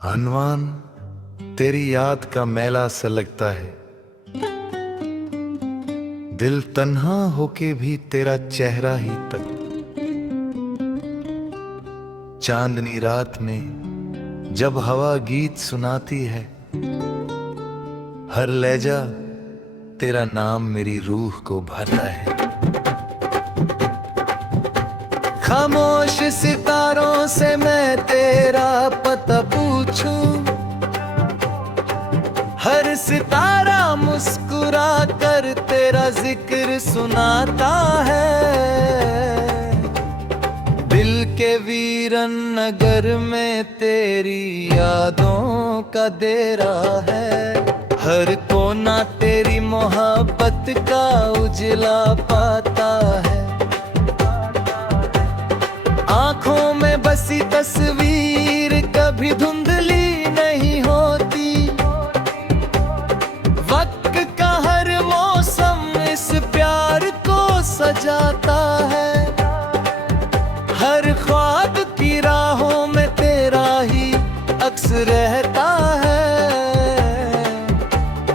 हनुमान, तेरी याद का मेला सा लगता है। दिल तन्हा होके भी तेरा चेहरा ही तक। चांदनी रात में जब हवा गीत सुनाती है, हर लहजा तेरा नाम मेरी रूह को भाता है। खामोश सितारों से मैं तेरा पता पूछूं, हर सितारा मुस्कुरा कर तेरा जिक्र सुनाता है। दिल के वीरन नगर में तेरी यादों का डेरा है। हर कोना तेरी मोहब्बत का उजला पाता है। आंखों में बसी तस्वीर कभी धुंधली नहीं होती। वक्त का हर मौसम इस प्यार को सजाता है। हर ख्वाब की राहों में तेरा ही अक्स रहता है।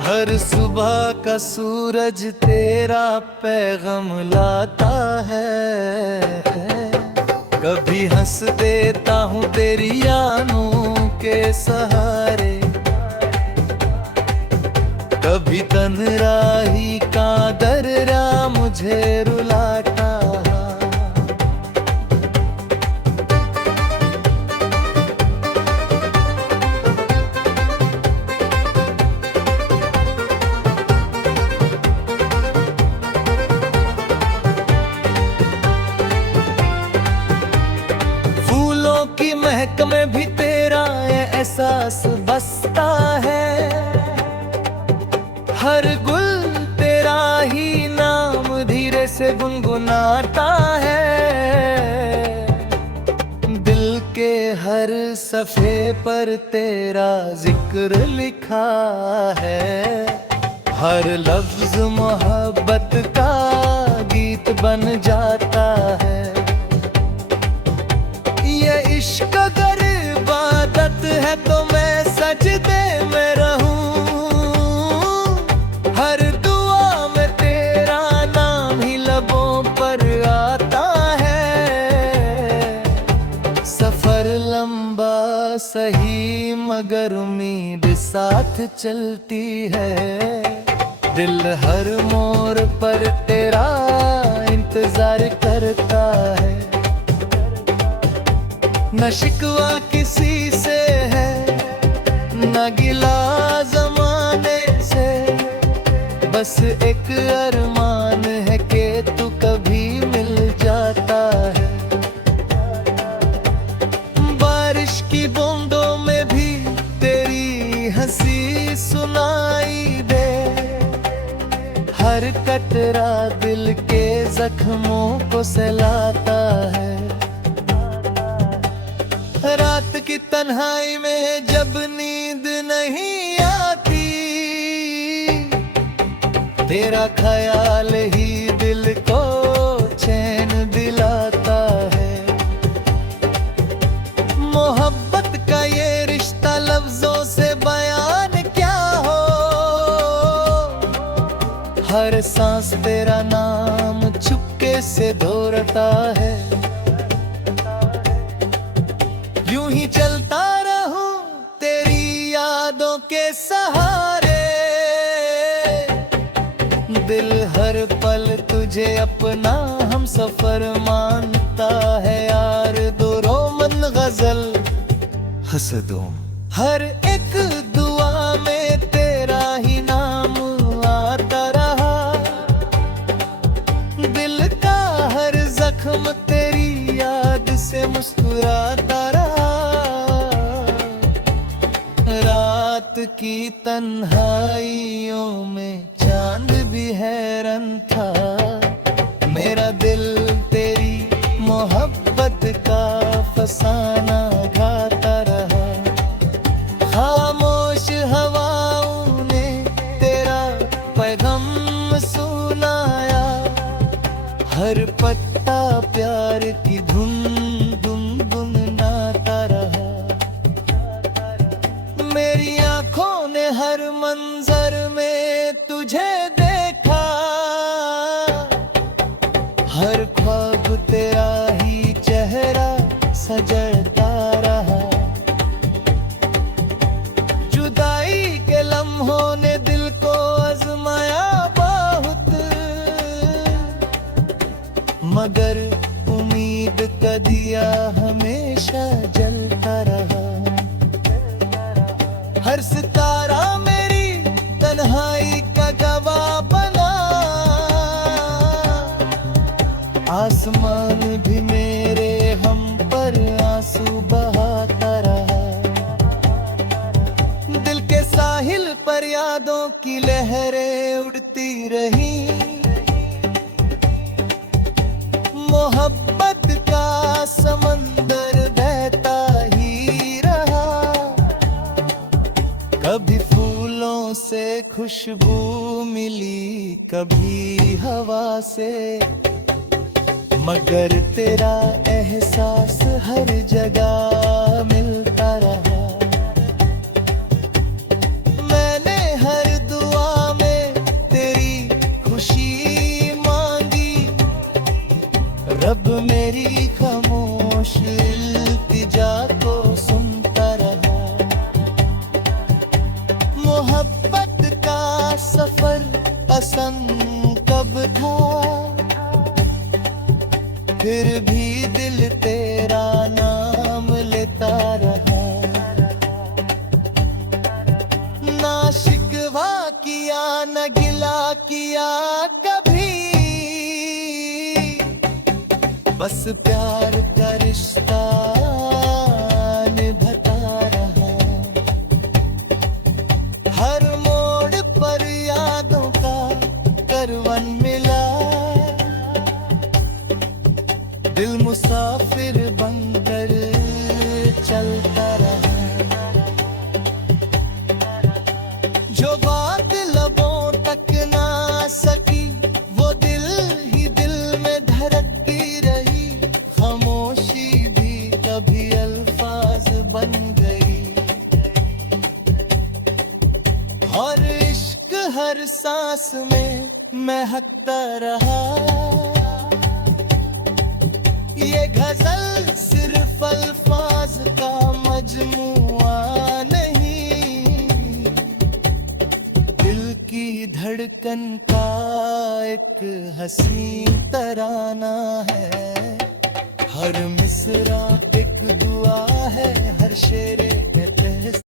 हर सुबह का सूरज तेरा पैगाम लाता है। कभी हंस देता हूँ तेरी यादों के सहारे, कभी तन्हाई का दर्रा मुझे रुलाता। की महक में भी तेरा ये एहसास बसता है। हर गुल तेरा ही नाम धीरे से गुनगुनाता है। दिल के हर सफ़े पर तेरा जिक्र लिखा है। हर लफ्ज मोहब्बत का गीत बन जाता है। ये इश्क अगर इबादत है तो मैं सजदे में रहूं। हर दुआ में तेरा नाम ही लबों पर आता है। सफर लंबा सही मगर उम्मीद साथ चलती है। दिल हर मोड़ पर तेरा इंतजार करता है। न शिकवा किसी से है, न गिला ज़माने से। बस एक अरमान है कि तू कभी मिल जाता है। बारिश की बूंदों में भी तेरी हंसी सुनाई दे। हर कतरा दिल के जख्मों को सहलाता है। रात की तन्हाई में जब नींद नहीं आती, तेरा ख्याल ही दिल को चैन दिलाता है। मोहब्बत का ये रिश्ता लफ्जों से बयान क्या हो। हर सांस तेरा नाम चुपके से दोहराता है। यूं ही चलता रहूं तेरी यादों के सहारे। दिल हर पल तुझे अपना हम सफर मानता है। यार दो रोमन गजल हसदों, हर एक दुआ में तेरा ही नाम आता रहा। दिल का हर जख्म तेरी याद से मुस्कुराता रहा। रात की तन्हाइयों में चांद भी हैरान था। मेरा दिल तेरी मोहब्बत का फसाना गाता रहा। खामोश हवाओं ने तेरा पैगाम सुनाया। हर पत्ता प्यार की धुन गुनगुनाता रहा। मेरी आंखों ने हर मंजर में तुझे देखा, हर ख्वाब तेरा ही चेहरा सजता रहा। जुदाई के लम्हों ने दिल को आजमाया बहुत, मगर उम्मीद का दिया हमेशा जलता रहा। हर सितारा मेरी तन्हाई का गवाह बना, आसमान भी मेरे हम पर आंसू बहाता रहा। दिल के साहिल पर यादों की लहरें उड़ती रही, मोहब्बत का समंदर बहता ही रहा। कभी फूलों से खुशबू मिली, कभी हवा से, मगर तेरा एहसास हर जगह मिलता रहा। मैंने हर दुआ में तेरी खुशी मांगी, रब मेरी खामोश इल्तिजा को सुनता रहा। मोहब्बत का सफर पसंद कब था, फिर भी दिल तेरा नाम लेता रहा। ना शिकवा किया न गिला किया कभी, बस प्यार का रिश्ता निभाता रहा। हर मोड़ पर यादों का करवन मिला, दिल मुसाफिर बनकर चलता रहा। जो बात लबों तक ना सकी, वो दिल ही दिल में धड़कती रही। खामोशी भी कभी अल्फाज बन गई, और इश्क हर सांस में महकता रहा। ये गजल सिर्फ अल्फाज का मजमुआ नहीं, दिल की धड़कन का एक हसीन तराना है। हर मिसरा एक दुआ है, हर शेरे